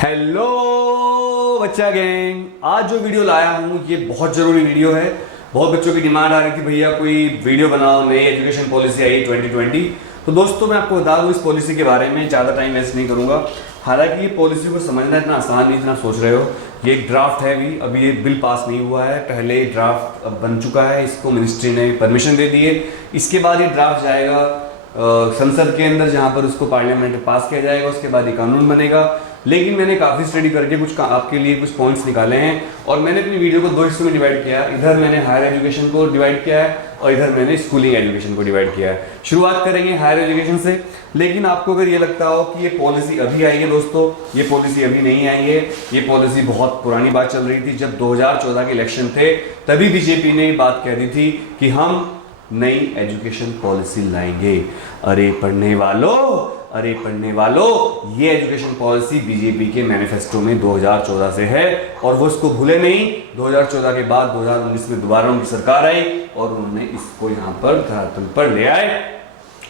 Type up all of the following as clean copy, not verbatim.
Hello बच्चा gang, आज जो वीडियो लाया हूँ ये बहुत ज़रूरी वीडियो है। बहुत बच्चों की डिमांड आ रही थी, भैया कोई वीडियो बनाओ, नई एजुकेशन पॉलिसी आई है 2020। तो दोस्तों मैं आपको बता दूँ इस पॉलिसी के बारे में, ज़्यादा टाइम वेस्ट नहीं करूँगा। हालांकि ये पॉलिसी को समझना इतना आसान नहीं जितना सोच रहे हो। ये एक ड्राफ्ट है अभी ये बिल पास नहीं हुआ है। पहले ड्राफ्ट अब बन चुका है, इसको मिनिस्ट्री ने परमिशन दे दी है। इसके बाद ये ड्राफ्ट जाएगा संसद के अंदर, जहाँ पर उसको पार्लियामेंट में पास किया जाएगा। उसके बाद ये कानून बनेगा। लेकिन मैंने काफ़ी स्टडी करके कुछ आपके लिए कुछ पॉइंट्स निकाले हैं और मैंने अपनी वीडियो को दो हिस्सों में डिवाइड किया। इधर मैंने हायर एजुकेशन को डिवाइड किया है और इधर मैंने स्कूलिंग एजुकेशन को डिवाइड किया है। शुरुआत करेंगे हायर एजुकेशन से। लेकिन आपको अगर ये लगता हो कि ये पॉलिसी अभी आई है, दोस्तों ये पॉलिसी अभी नहीं आई है। ये पॉलिसी बहुत पुरानी बात चल रही थी। जब 2014 के इलेक्शन थे तभी बीजेपी ने बात कह दी थी कि हम नई एजुकेशन पॉलिसी लाएंगे। अरे पढ़ने वालों, ये एजुकेशन पॉलिसी बीजेपी के मैनिफेस्टो में 2014 से है और वो इसको भूले नहीं। 2014 के बाद 2019 में दोबारा उनकी सरकार आई और उन्होंने इसको यहाँ पर धरातल पर ले आए।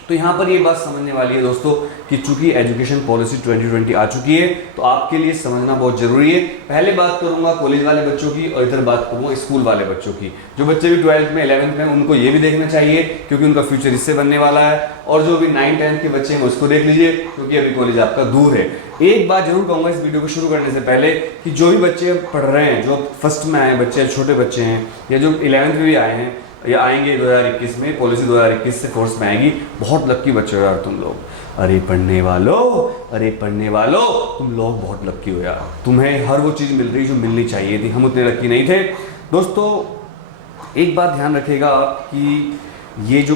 तो यहाँ पर ये बात समझने वाली है दोस्तों कि चूंकि एजुकेशन पॉलिसी 2020 आ चुकी है तो आपके लिए समझना बहुत जरूरी है। पहले बात करूंगा कॉलेज वाले बच्चों की और इधर बात करूंगा स्कूल वाले बच्चों की। जो बच्चे भी 12th में 11th में, उनको ये भी देखना चाहिए क्योंकि उनका फ्यूचर इससे बनने वाला है। और जो भी 9th 10th के बच्चे हैं उसको देख लीजिए क्योंकि अभी कॉलेज आपका दूर है। एक बात जरूर कहूंगा इस वीडियो को शुरू करने से पहले कि जो भी बच्चे पढ़ रहे हैं, जो फर्स्ट में आए बच्चे, छोटे बच्चे हैं या जो 11th में भी आए हैं या आएंगे 2021 में, पॉलिसी 2021 से फोर्स में आएगी, बहुत लक्की बच्चे हो यार तुम लोग। अरे पढ़ने वालों तुम लोग बहुत लक्की हो यार। तुम्हें हर वो चीज़ मिल रही जो मिलनी चाहिए थी। हम उतने लक्की नहीं थे। दोस्तों एक बात ध्यान रखिएगा कि ये जो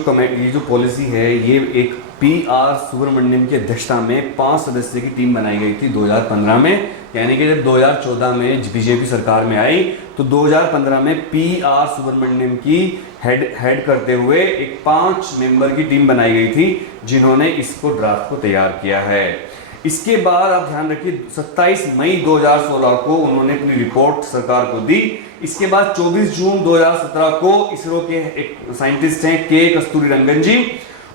पॉलिसी है ये एक PR सुब्रमण्यम की अध्यक्षता में 5 सदस्य की टीम बनाई गई थी 2015 में। यानी कि जब 2014 में बीजेपी सरकार में आई तो 2015 में PR सुब्रमण्यम की हेड करते हुए एक 5 मेंबर की टीम बनाई गई थी जिन्होंने इसको ड्राफ्ट को तैयार किया है। इसके बाद आप ध्यान रखिए 27 मई 2016 को उन्होंने अपनी रिपोर्ट सरकार को दी। इसके बाद 24 जून 2017 को इसरो के एक साइंटिस्ट हैं के कस्तूरीरंगन जी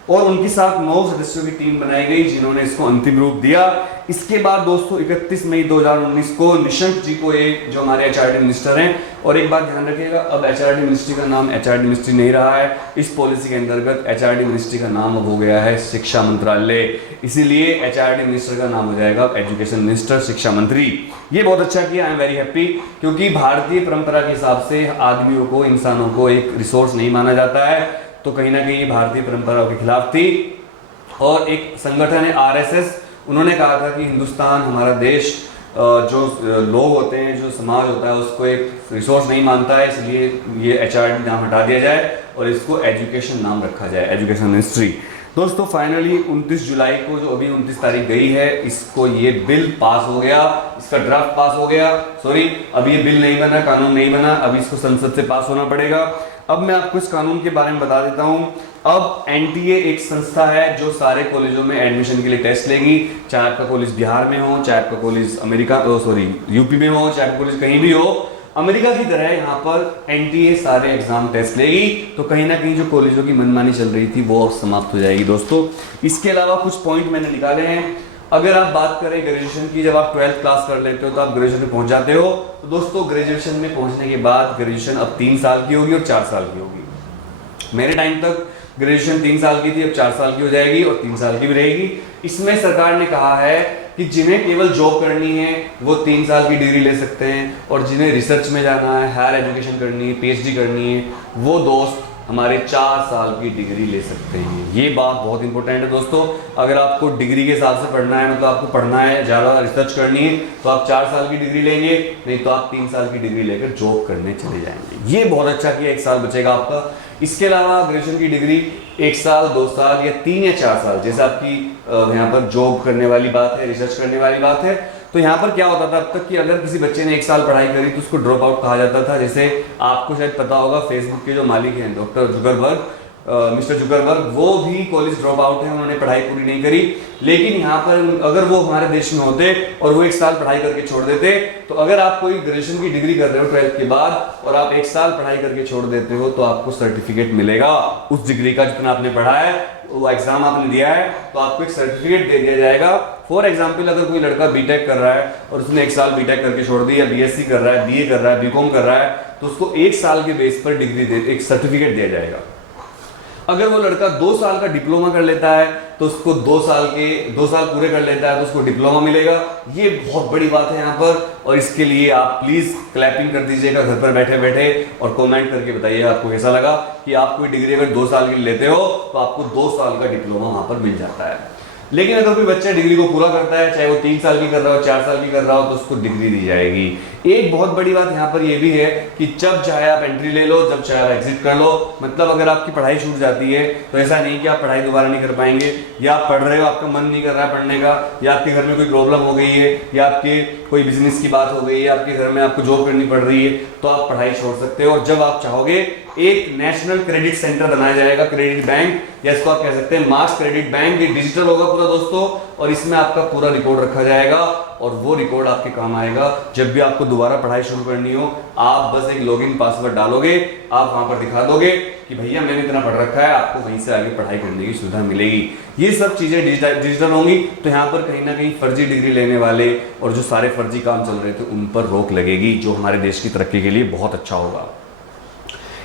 और उनके साथ 9 सदस्यों की टीम बनाई गई जिन्होंने इसको अंतिम रूप दिया। इसके बाद दोस्तों 31 मई 2019 को निशंक जी को, एक जो हमारे HRD मिनिस्टर हैं, और एक बात ध्यान रखिएगा अब HRD मिनिस्ट्री का नाम HRD मिनिस्ट्री नहीं रहा है। इस पॉलिसी के अंतर्गत HRD मिनिस्ट्री का नाम अब हो गया है शिक्षा मंत्रालय। इसीलिए HRD मिनिस्टर का नाम हो जाएगा एजुकेशन मिनिस्टर, शिक्षा मंत्री। ये बहुत अच्छा किया, आई एम वेरी हैप्पी, क्योंकि भारतीय परंपरा के हिसाब से आदमियों को, इंसानों को एक रिसोर्स नहीं माना जाता है। तो कहीं ना कहीं भारतीय परंपराओं के खिलाफ थी। और एक संगठन है RSS, उन्होंने कहा था कि हिंदुस्तान, हमारा देश, जो लोग होते हैं, जो समाज होता है, उसको एक रिसोर्स नहीं मानता है। इसलिए ये HRD नाम हटा दिया जाए और इसको एजुकेशन नाम रखा जाए, एजुकेशन मिनिस्ट्री। दोस्तों फाइनली 29 जुलाई को, जो अभी 29 तारीख गई है, इसको ये बिल पास हो गया, इसका ड्राफ्ट पास हो गया। सॉरी, अभी ये बिल नहीं बना, कानून नहीं बना, अभी इसको संसद से पास होना पड़ेगा। अब मैं आपको इस कानून के बारे में बता देता हूं। अब NTA एक संस्था है जो सारे कॉलेजों में एडमिशन के लिए टेस्ट लेगी, चाहे आपका कॉलेज बिहार में हो, चाहे आपका कॉलेज यूपी में हो, चाहे आपका कॉलेज कहीं भी हो। अमेरिका की तरह यहाँ पर NTA सारे एग्जाम टेस्ट लेगी। तो कहीं ना कहीं जो कॉलेजों की मनमानी चल रही थी वो समाप्त हो जाएगी दोस्तों। इसके अलावा कुछ पॉइंट मैंने निकाले हैं। अगर आप बात करें ग्रेजुएशन की, जब आप 12th क्लास कर लेते हो तो आप ग्रेजुएशन में पहुंच जाते हो। तो दोस्तों ग्रेजुएशन में पहुंचने के बाद ग्रेजुएशन अब 3 साल की होगी और 4 साल की होगी। मेरे टाइम तक ग्रेजुएशन 3 साल की थी, अब 4 साल की हो जाएगी और 3 साल की भी रहेगी। इसमें सरकार ने कहा है कि जिन्हें केवल जॉब करनी है वो 3 साल की डिग्री ले सकते हैं, और जिन्हें रिसर्च में जाना है, हायर एजुकेशन करनी है, PhD करनी है, वो दोस्त हमारे 4 साल की डिग्री ले सकते हैं। ये बात बहुत इंपॉर्टेंट है दोस्तों। अगर आपको डिग्री के हिसाब से पढ़ना है, मतलब आपको पढ़ना है, ज़्यादा रिसर्च करनी है, तो आप 4 साल की डिग्री लेंगे, नहीं तो आप 3 साल की डिग्री लेकर जॉब करने चले जाएंगे। ये बहुत अच्छा किया, 1 साल बचेगा आपका। इसके अलावा ग्रेजुएशन की डिग्री 1 साल, 2 साल या 3 या 4 साल, जैसे आपकी यहाँ पर जॉब करने वाली बात है, रिसर्च करने वाली बात है। तो यहाँ पर क्या होता था अब तक कि अगर किसी बच्चे ने 1 साल पढ़ाई करी तो उसको ड्रॉप आउट कहा जाता था। जैसे आपको शायद पता होगा, फेसबुक के जो मालिक हैं डॉक्टर जुकरबर्ग, मिस्टर जुकरबर्ग, वो भी कॉलेज ड्रॉप आउट है, उन्होंने पढ़ाई पूरी नहीं करी। लेकिन यहाँ पर अगर वो हमारे देश में होते और वो 1 साल पढ़ाई करके छोड़ देते, तो अगर आप कोई ग्रेजुएशन की डिग्री कर रहे हो 12th के बाद और आप 1 साल पढ़ाई करके छोड़ देते हो, तो आपको सर्टिफिकेट मिलेगा उस डिग्री का जितना आपने पढ़ा है, वो एग्जाम आपने दिया है, तो आपको एक सर्टिफिकेट दे दिया जाएगा। फॉर एग्जाम्पल, अगर कोई लड़का बीटेक कर रहा है और उसने 1 साल बीटेक करके छोड़ दी, या बीएससी कर रहा है, बीए कर रहा है, बीकॉम कर रहा है, तो उसको 1 साल के बेस पर एक सर्टिफिकेट दिया जाएगा। अगर वो लड़का 2 साल का डिप्लोमा कर लेता है, तो उसको 2 साल पूरे कर लेता है, तो उसको डिप्लोमा मिलेगा। ये बहुत बड़ी बात है यहाँ पर, और इसके लिए आप प्लीज क्लैपिंग कर दीजिएगा घर पर बैठे बैठे, और कमेंट करके बताइएगा आपको कैसा लगा कि आप कोई डिग्री अगर 2 साल की लेते हो तो आपको 2 साल का डिप्लोमा वहां पर मिल जाता है। लेकिन अगर कोई बच्चा डिग्री को पूरा करता है, चाहे वो 3 साल की कर रहा हो, 4 साल की कर रहा हो, तो उसको डिग्री दी जाएगी। एक बहुत बड़ी बात यहाँ पर यह भी है कि जब चाहे आप एंट्री ले लो, जब चाहे आप एग्जिट कर लो। मतलब अगर आपकी पढ़ाई छूट जाती है तो ऐसा नहीं कि आप पढ़ाई दोबारा नहीं कर पाएंगे, या आप पढ़ रहे हो, आपका मन नहीं कर रहा है पढ़ने का, या आपके घर में कोई प्रॉब्लम हो गई है, या आपके कोई बिजनेस की बात हो गई है, आपके घर में आपको जॉब करनी पड़ रही है, तो आप पढ़ाई छोड़ सकते हो। और जब आप चाहोगे, एक नेशनल क्रेडिट सेंटर बनाया जाएगा, क्रेडिट बैंक, या इसको आप कह सकते हैं मास क्रेडिट बैंक। ये डिजिटल होगा पूरा दोस्तों, और इसमें आपका पूरा रिकॉर्ड रखा जाएगा, और वो रिकॉर्ड आपके काम आएगा जब भी आपको दोबारा पढ़ाई शुरू करनी हो। आप बस एक लॉगिन पासवर्ड डालोगे, आप वहां पर दिखा दोगे कि भैया मैंने इतना पढ़ रखा है, आपको वहीं से आगे पढ़ाई करने की सुविधा मिलेगी। ये सब चीजें डिजिटल होंगी, तो यहाँ पर कहीं ना कहीं फर्जी डिग्री लेने वाले और जो सारे फर्जी काम चल रहे थे उन पर रोक लगेगी, जो हमारे देश की तरक्की के लिए बहुत अच्छा होगा।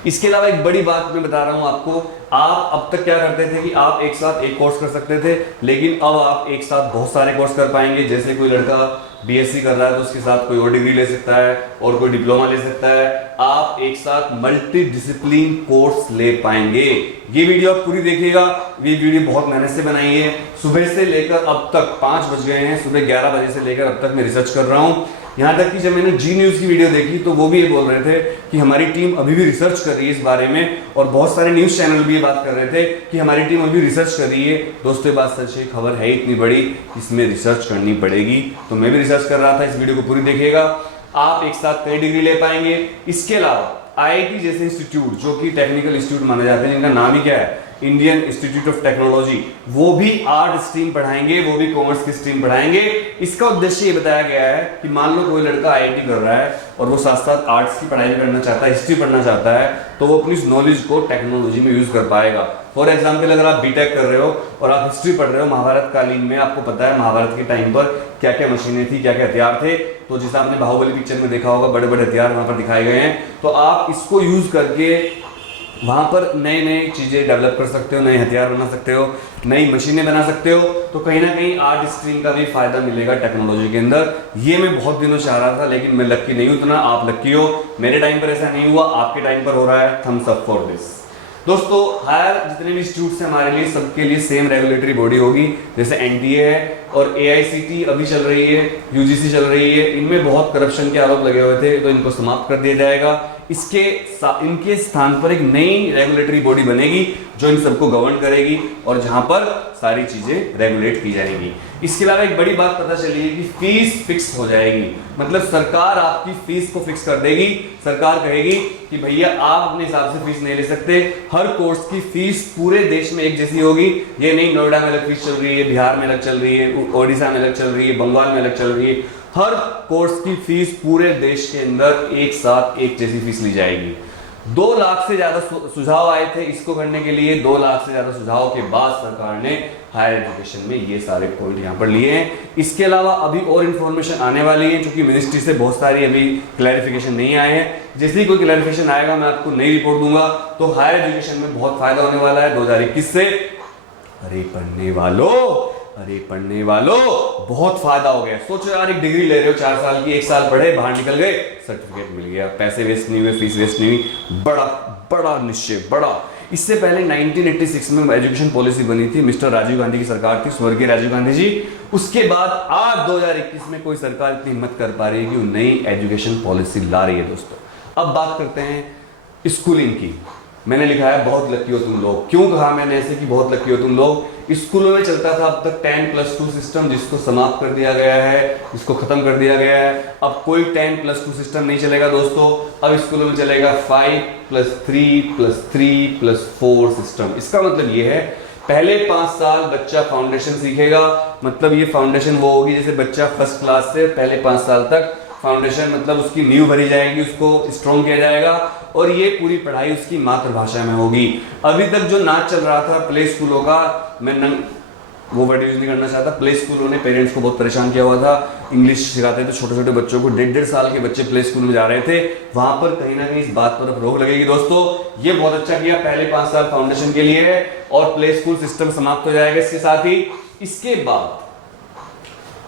इसके अलावा एक बड़ी बात मैं बता रहा हूं आपको, आप अब तक क्या करते थे कि आप एक साथ एक कोर्स कर सकते थे, लेकिन अब आप एक साथ बहुत सारे कोर्स कर पाएंगे। जैसे कोई लड़का बीएससी कर रहा है तो उसके साथ कोई और डिग्री ले सकता है, और कोई डिप्लोमा ले सकता है। आप एक साथ मल्टी डिसिप्लिन कोर्स ले पाएंगे। ये वीडियो आप पूरी देखिएगा, ये वीडियो बहुत मेहनत से बनाई है। सुबह से लेकर अब तक 5 बज गए हैं, सुबह 11 बजे से लेकर अब तक मैं रिसर्च कर रहा हूं। यहाँ तक कि जब मैंने जी न्यूज़ की वीडियो देखी तो वो भी ये बोल रहे थे कि हमारी टीम अभी भी रिसर्च कर रही है इस बारे में, और बहुत सारे न्यूज़ चैनल भी ये बात कर रहे थे कि हमारी टीम अभी रिसर्च कर रही है। दोस्तों ये बात सच है, खबर है इतनी बड़ी, इसमें रिसर्च करनी पड़ेगी। तो मैं भी रिसर्च कर रहा था, इस वीडियो को पूरी देखिएगा। आप एक साथ कई डिग्री ले पाएंगे। इसके अलावा आईआईटी जैसे इंस्टीट्यूट, जो कि टेक्निकल इंस्टीट्यूट माने जाते हैं, जिनका नाम ही क्या है, इंडियन इंस्टीट्यूट ऑफ टेक्नोलॉजी, वो भी आर्ट स्ट्रीम पढ़ाएंगे, वो भी कॉमर्स की स्ट्रीम पढ़ाएंगे। इसका उद्देश्य ये बताया गया है कि मान लो कोई लड़का आईआईटी कर रहा है और वो साथ साथ आर्ट्स की पढ़ाई भी करना चाहता है, हिस्ट्री पढ़ना चाहता है, तो वो अपनी इस नॉलेज को टेक्नोलॉजी में यूज कर पाएगा। फॉर एग्जाम्पल, अगर आप बीटेक कर रहे हो और आप हिस्ट्री पढ़ रहे हो महाभारत कालीन में, आपको पता है महाभारत के टाइम पर क्या क्या मशीनें थी, क्या क्या हथियार थे, तो जैसा आपने बाहुबली पिक्चर में देखा होगा, बड़े बड़े हथियार वहां पर दिखाए गए हैं। तो आप इसको यूज करके वहां पर नए नए चीजें डेवलप कर सकते हो, नए हथियार बना सकते हो, नई मशीनें बना सकते हो। तो कहीं ना कहीं आर्ट स्ट्रीम का भी फायदा मिलेगा टेक्नोलॉजी के अंदर। ये मैं बहुत दिनों से चाह रहा था, लेकिन मैं लक्की नहीं उतना, आप लक्की हो। मेरे टाइम पर ऐसा नहीं हुआ, आपके टाइम पर हो रहा है। Thumbs up for this. दोस्तों, हायर जितने भी इंस्टीट्यूट्स हैं हमारे लिए, सबके लिए सेम रेगुलेटरी बॉडी होगी। जैसे एनटीए है और एआईसीटी अभी चल रही है, यूजीसी चल रही है, इनमें बहुत करप्शन के आरोप लगे हुए थे, तो इनको समाप्त कर दिया जाएगा। इनके स्थान पर एक नई रेगुलेटरी बॉडी बनेगी जो इन सबको गवर्न करेगी, और जहां पर सारी चीजें रेगुलेट की जाएंगी। इसके अलावा एक बड़ी बात पता चली है कि फीस फिक्स हो जाएगी। मतलब सरकार आपकी फीस को फिक्स कर देगी। सरकार कहेगी कि भैया आप अपने हिसाब से फीस नहीं ले सकते, हर कोर्स की फीस पूरे देश में एक जैसी होगी। ये नहीं नोएडा में अलग फीस चल रही है, बिहार में अलग चल रही है, ओडिशा में अलग चल रही है, बंगाल में अलग चल रही है। हर कोर्स की फीस पूरे देश के अंदर एक साथ एक जैसी फीस ली जाएगी। 2 लाख से ज्यादा सुझाव आए थे इसको करने के लिए। 2 लाख से ज्यादा सुझाव के बाद सरकार ने हायर एजुकेशन में ये सारे पॉइंट यहाँ पर लिए हैं। इसके अलावा अभी और इन्फॉर्मेशन आने वाली है, क्योंकि मिनिस्ट्री से बहुत सारी अभी क्लैरिफिकेशन नहीं आए हैं। जैसे ही कोई क्लैरिफिकेशन आएगा मैं आपको नई रिपोर्ट दूंगा। तो हायर एजुकेशन में बहुत फायदा होने वाला है 2021 से। अरे पढ़ने वालों बहुत फायदा हो गया। सोचो यार, एक डिग्री ले रहे हो 4 साल की, 1 साल पढ़े, बाहर निकल गए, सर्टिफिकेट मिल गया, पैसे वेस्ट नहीं हुए, फीस वेस्ट नहीं हुई। बड़ा निश्चय, बड़ा। इससे पहले 1986 में एजुकेशन पॉलिसी बनी थी, मिस्टर राजीव गांधी की सरकार थी, स्वर्गीय राजीव गांधी जी। उसके बाद आज 2021 में कोई सरकार इतनी हिम्मत कर पा रही है कि वो नई एजुकेशन पॉलिसी ला रही है। दोस्तों, अब बात करते हैं स्कूलिंग की। मैंने लिखा है बहुत लकी हो तुम लोग। क्यों कहा मैंने ऐसे कि बहुत लकी हो तुम लोग? स्कूलों में चलता था अब तक 10+2 सिस्टम, जिसको समाप्त कर दिया गया है, इसको खत्म कर दिया गया है। अब कोई 10+2 सिस्टम नहीं चलेगा दोस्तों। अब स्कूलों में चलेगा 5+3+3+4 सिस्टम। इसका मतलब ये है पहले 5 साल बच्चा फाउंडेशन सीखेगा। मतलब ये फाउंडेशन वो होगी जैसे बच्चा फर्स्ट क्लास से पहले 5 साल तक फाउंडेशन, मतलब उसकी नींव भरी जाएगी, उसको स्ट्रॉन्ग किया जाएगा और ये पूरी पढ़ाई उसकी मातृभाषा में होगी। अभी तक जो नाच चल रहा था प्ले स्कूलों का, मैं वो वर्ड यूज नहीं करना चाहता, प्ले स्कूलों ने पेरेंट्स को बहुत परेशान किया हुआ था। इंग्लिश सिखाते थे छोटे छोटे बच्चों को, 1.5 साल के बच्चे प्ले स्कूल में जा रहे थे। वहां पर कहीं ना कहीं इस बात पर रोक लगेगी दोस्तों। ये बहुत अच्छा किया, पहले 5 साल फाउंडेशन के लिए है और प्ले स्कूल सिस्टम समाप्त हो जाएगा इसके साथ ही। इसके बाद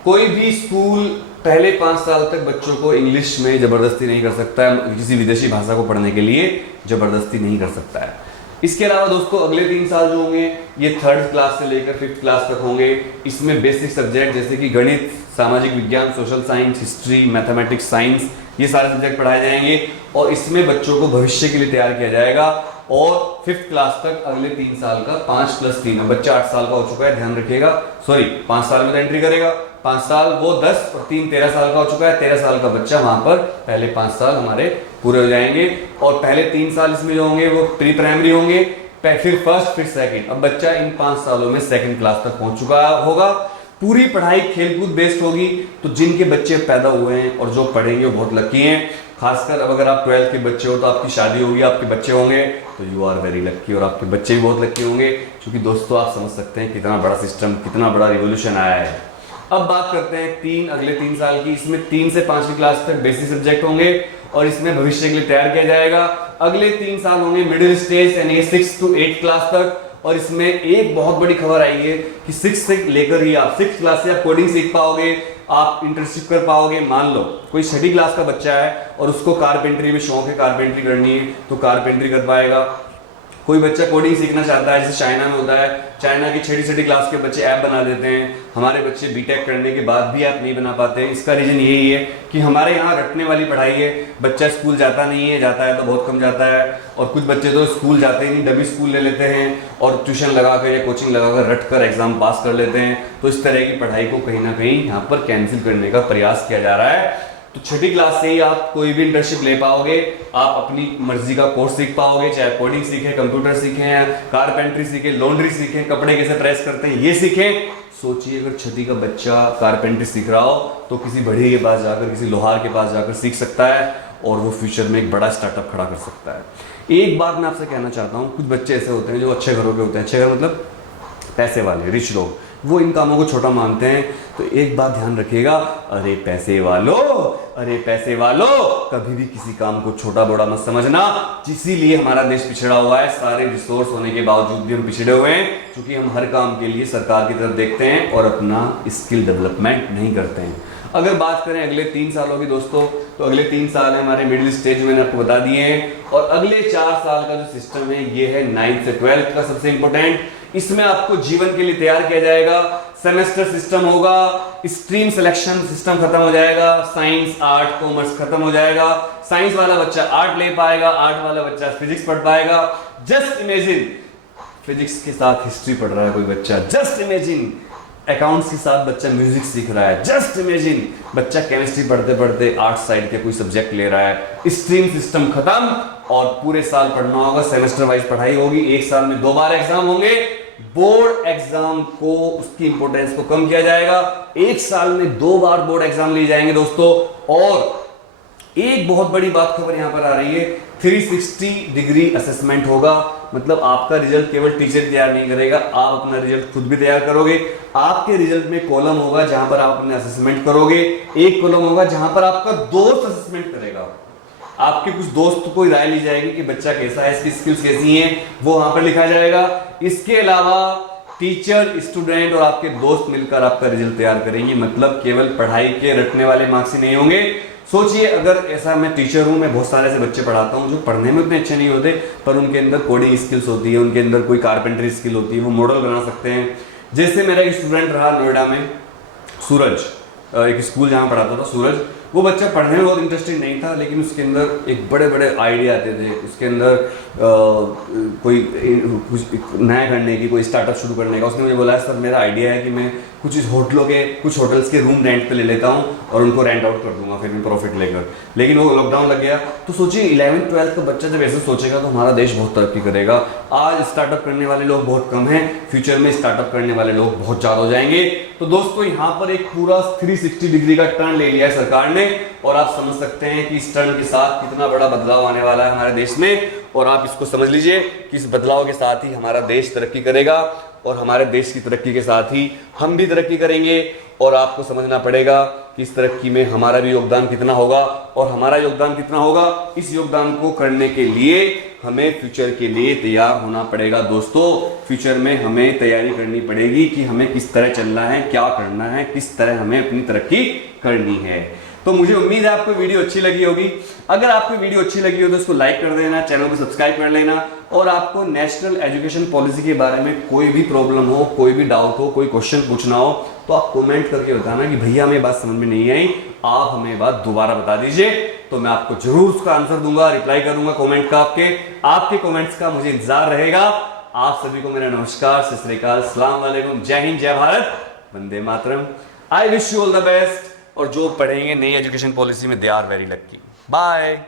कोई भी स्कूल पहले 5 साल तक बच्चों को इंग्लिश में जबरदस्ती नहीं कर सकता है, किसी विदेशी भाषा को पढ़ने के लिए जबरदस्ती नहीं कर सकता है। इसके अलावा दोस्तों अगले 3 साल जो होंगे ये 3rd क्लास से लेकर 5th क्लास तक होंगे। इसमें बेसिक सब्जेक्ट जैसे कि गणित, सामाजिक विज्ञान, social science, history, mathematics, science, ये सारे सब्जेक्ट पढ़ाए जाएंगे और इसमें बच्चों को भविष्य के लिए तैयार किया जाएगा। और 5th क्लास तक अगले 3 साल का 5+3, बच्चा 8 साल का हो चुका है, ध्यान रखिएगा, सॉरी 5 साल में तो एंट्री करेगा, 5 साल वो 10 और 3 13 साल का हो चुका है। 13 साल का बच्चा वहां पर पहले 5 साल हमारे पूरे हो जाएंगे और पहले 3 साल इसमें जो होंगे वो प्री प्राइमरी होंगे, फिर फर्स्ट, फिर सेकंड। अब बच्चा इन 5 सालों में 2nd क्लास तक पहुंच चुका होगा। पूरी पढ़ाई खेलकूद बेस्ड होगी। तो जिनके बच्चे पैदा हुए हैं और जो पढ़ेंगे वो बहुत लकी हैं। खासकर अब अगर आप 12th के बच्चे हो तो आपकी शादी होगी, आपके बच्चे होंगे तो यू आर वेरी लक्की, और आपके बच्चे भी बहुत लक्की होंगे। क्योंकि दोस्तों आप समझ सकते हैं कितना बड़ा सिस्टम, कितना बड़ा रिवोल्यूशन आया है। अब बात करते हैं अगले 3 साल की। इसमें 3 से 5वीं क्लास तक बेसिक सब्जेक्ट होंगे और इसमें भविष्य के लिए तैयार किया जाएगा। अगले 3 साल होंगे मिडिल स्टेज यानी 6 to 8 क्लास तक। और इसमें एक बहुत बड़ी खबर आई है कि 6 से लेकर ही आप 6 क्लास से आप कोडिंग सीख पाओगे, आप इंटर्नशिप कर पाओगे। मान लो कोई 6ठी क्लास का बच्चा है और उसको कारपेंट्री में शौक है, कारपेंट्री करनी है तो कारपेंट्री कर पाएगा। कोई बच्चा कोडिंग सीखना चाहता है, जैसे चाइना में होता है, चाइना की 6ठी क्लास के बच्चे ऐप बना देते हैं। हमारे बच्चे बीटेक करने के बाद भी ऐप नहीं बना पाते हैं। इसका रीजन यही है कि हमारे यहाँ रटने वाली पढ़ाई है। बच्चा स्कूल जाता नहीं है, जाता है तो बहुत कम जाता है, और कुछ बच्चे तो स्कूल जाते ही नहीं, डमी स्कूल ले लेते हैं और ट्यूशन लगाकर या कोचिंग लगाकर रट कर एग्जाम पास कर लेते हैं। तो इस तरह की पढ़ाई को कहीं ना कहीं यहाँ पर कैंसिल करने का प्रयास किया जा रहा है। तो 6ठी क्लास से ही आप कोई भी इंटर्नशिप ले पाओगे, आप अपनी मर्जी का कोर्स सीख पाओगे, चाहे कोडिंग सीखें, कंप्यूटर सीखें, कारपेंट्री सीखें, लॉन्ड्री सीखें, कपड़े कैसे प्रेस करते हैं ये सीखें। सोचिए अगर 6ठी का बच्चा कारपेंट्री सीख रहा हो तो किसी बढ़ई के पास जाकर, किसी लोहार के पास जाकर सीख सकता है और वो फ्यूचर में एक बड़ा स्टार्टअप खड़ा कर सकता है। एक बात मैं आपसे कहना चाहता हूँ, कुछ बच्चे ऐसे होते हैं जो अच्छे घरों के होते हैं, अच्छे घर मतलब पैसे वाले, रिच लोग, वो इन कामों को छोटा मानते हैं। तो एक बात ध्यान रखिएगा, अरे पैसे वालों, अरे पैसे वालों, कभी भी किसी काम को छोटा बड़ा मत समझना। इसीलिए हमारा देश पिछड़ा हुआ है। सारे रिसोर्स होने के बावजूद भी हम पिछड़े हुए हैं, क्योंकि हम हर काम के लिए सरकार की तरफ देखते हैं और अपना स्किल डेवलपमेंट नहीं करते हैं। अगर बात करें अगले 3 सालों की दोस्तों, तो अगले 3 साल है हमारे मिडिल स्टेज, मैंने आपको बता दिए हैं। और अगले 4 साल का जो सिस्टम है ये है 9th से 12th का, सबसे इंपॉर्टेंट। इसमें आपको जीवन के लिए तैयार किया जाएगा। सेमेस्टर सिस्टम होगा, स्ट्रीम सिलेक्शन सिस्टम खत्म हो जाएगा, साइंस, आर्ट, कॉमर्स खत्म हो जाएगा। साइंस वाला बच्चा आर्ट ले पाएगा, आर्ट वाला बच्चा फिजिक्स पढ़ पाएगा। जस्ट इमेजिन फिजिक्स के साथ हिस्ट्री पढ़ रहा है कोई बच्चा, जस्ट इमेजिन अकाउंट्स के साथ बच्चा म्यूजिक सीख रहा है, जस्ट इमेजिन बच्चा केमिस्ट्री पढ़ते पढ़ते आर्ट साइड के कोई सब्जेक्ट ले रहा है। स्ट्रीम सिस्टम खत्म और पूरे साल पढ़ना होगा, सेमेस्टर वाइज पढ़ाई होगी। एक साल में 2 बार एग्जाम होंगे। बोर्ड एग्जाम को, उसकी इंपोर्टेंस को कम किया जाएगा। एक साल में 2 बार बोर्ड एग्जाम लिए जाएंगे दोस्तों। और एक बहुत बड़ी बात खबर यहां पर आ रही है, 360 डिग्री असेसमेंट होगा। मतलब आपका रिजल्ट केवल टीचर तैयार नहीं करेगा, आप अपना रिजल्ट खुद भी तैयार करोगे। आपके रिजल्ट में कॉलम होगा जहां पर आप अपने असेसमेंट करोगे, एक कॉलम होगा जहां पर आपका दोस्त असेसमेंट करेगा। आपके कुछ दोस्त को राय ली जाएगी कि बच्चा कैसा है, इसकी स्किल्स कैसी हैं, वो वहां पर लिखा जाएगा। इसके अलावा टीचर, स्टूडेंट और आपके दोस्त मिलकर आपका रिजल्ट तैयार करेंगे। मतलब केवल पढ़ाई के रटने वाले मार्क्स ही नहीं होंगे। सोचिए अगर ऐसा, मैं टीचर हूं, मैं बहुत सारे ऐसे बच्चे पढ़ाता हूं जो पढ़ने में उतने अच्छे नहीं होते, पर उनके अंदर कोडिंग स्किल्स होती है, उनके अंदर कोई कारपेंटरी स्किल होती है, वो मॉडल बना सकते हैं। जैसे मेरा एक स्टूडेंट रहा नोएडा में, सूरज, एक स्कूल जहां पढ़ाता था सूरज, वो बच्चा पढ़ने में बहुत इंटरेस्टेड नहीं था, लेकिन उसके अंदर एक बड़े बड़े आइडिया आते थे, उसके अंदर कोई कुछ नया करने की, कोई स्टार्टअप शुरू करने का। उसने मुझे बोला सर मेरा आइडिया है कि मैं कुछ होटल्स के रूम रेंट पे ले लेता हूँ और उनको रेंट आउट कर दूंगा फिर मैं प्रॉफिट लेकर। लेकिन वो लॉकडाउन लग गया। तो सोचिए 11th-12th का बच्चा जब ऐसे सोचेगा तो हमारा देश बहुत तरक्की करेगा। आज स्टार्टअप करने वाले लोग बहुत कम हैं, फ्यूचर में स्टार्टअप करने वाले लोग बहुत ज़्यादा हो जाएंगे। तो दोस्तों यहाँ पर एक पूरा 360 डिग्री का टर्न ले लिया है सरकार ने, और आप समझ सकते हैं कि इस टर्न के साथ कितना बड़ा बदलाव आने वाला है हमारे देश में। और आप इसको समझ लीजिए कि इस बदलाव के साथ ही हमारा देश तरक्की करेगा, और हमारे देश की तरक्की के साथ ही हम भी तरक्की करेंगे। और आपको समझना पड़ेगा कि इस तरक्की में हमारा भी योगदान कितना होगा, और हमारा योगदान कितना होगा। इस योगदान को करने के लिए हमें फ्यूचर के लिए तैयार होना पड़ेगा दोस्तों। फ्यूचर में हमें तैयारी करनी पड़ेगी कि हमें किस तरह चलना है, क्या करना है, किस तरह हमें अपनी तरक्की करनी है। तो मुझे उम्मीद है आपको वीडियो अच्छी लगी होगी। अगर आपको वीडियो अच्छी लगी हो तो इसको लाइक कर देना, चैनल को सब्सक्राइब कर लेना। और आपको नेशनल एजुकेशन पॉलिसी के बारे में कोई भी प्रॉब्लम हो, कोई भी डाउट हो, कोई क्वेश्चन पूछना हो तो आप कमेंट करके बताना कि भैया हमें बात समझ में नहीं आई, आप हमें बात दोबारा बता दीजिए। तो मैं आपको जरूर उसका आंसर दूंगा, रिप्लाई करूंगा कमेंट का। आपके कमेंट्स का मुझे इंतजार रहेगा। आप सभी को मेरा नमस्कार, सत श्री अकाल, अस्सलाम वालेकुम, जय हिंद, जय भारत, वंदे मातरम। I wish you all the best. और जो पढ़ेंगे नई एजुकेशन पॉलिसी में, they are very lucky. Bye.